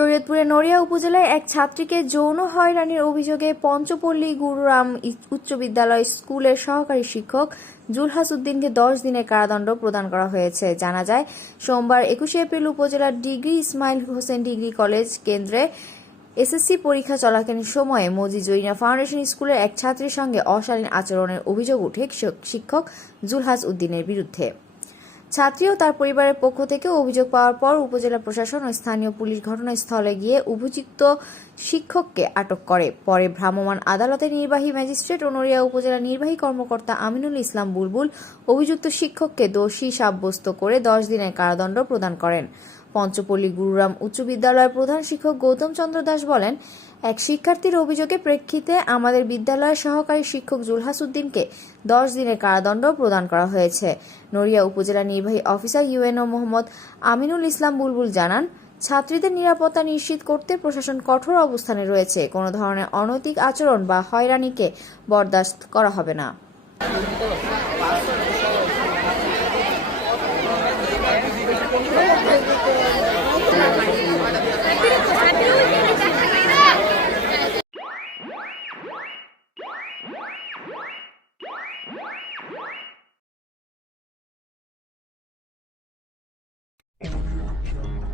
শরীয়তপুরের নড়িয়া উপজেলায় এক ছাত্রীকে যৌন হয়রানির অভিযোগে পঞ্চপল্লী গুরুরাম উচ্চ বিদ্যালয় স্কুলের সহকারী শিক্ষক জুলহাস উদ্দিনকে দশ দিনের কারাদণ্ড প্রদান করা হয়েছে। জানা যায়, সোমবার একুশে এপ্রিল উপজেলার degree Ismail Hossain degree college কেন্দ্রে এসএসসি পরীক্ষা চলাকালীন সময়ে মজি জরিনা ফাউন্ডেশন স্কুলের এক ছাত্রীর সঙ্গে অশালীন আচরণের অভিযোগ উঠে শিক্ষক জুলহাস উদ্দিনের বিরুদ্ধে। ছাত্রী ও তার পরিবারের পক্ষ থেকে অভিযোগ পাওয়ার পর উপজেলা প্রশাসন ও স্থানীয় পুলিশ ঘটনাস্থলে গিয়ে অভিযুক্ত শিক্ষককে আটক করে। পরে ভ্রাম্যমাণ আদালতের নির্বাহী ম্যাজিস্ট্রেট ও নড়িয়া উপজেলা নির্বাহী কর্মকর্তা আমিনুল ইসলাম বুলবুল অভিযুক্ত শিক্ষককে দোষী সাব্যস্ত করে দশ দিনের কারাদণ্ড প্রদান করেন। পঞ্চপল্লী গুরুরাম উচ্চ বিদ্যালয়ের প্রধান শিক্ষক গৌতম চন্দ্র দাস বলেন এক শিক্ষার্থীর অভিযোগে প্রেক্ষিতে আমাদের বিদ্যালয়ের সহকারী শিক্ষক জুলহাস উদ্দিনকে দশ দিনের কারাদণ্ড প্রদান করা হয়েছে। নড়িয়া উপজেলা নির্বাহী অফিসার ইউএনও মোহাম্মদ আমিনুল ইসলাম বুলবুল জানান, ছাত্রীদের নিরাপত্তা নিশ্চিত করতে প্রশাসন কঠোর অবস্থানে রয়েছে। কোনো ধরনের অনৈতিক আচরণ বা হয়রানিকে বরদাস্ত করা হবে না। Sure.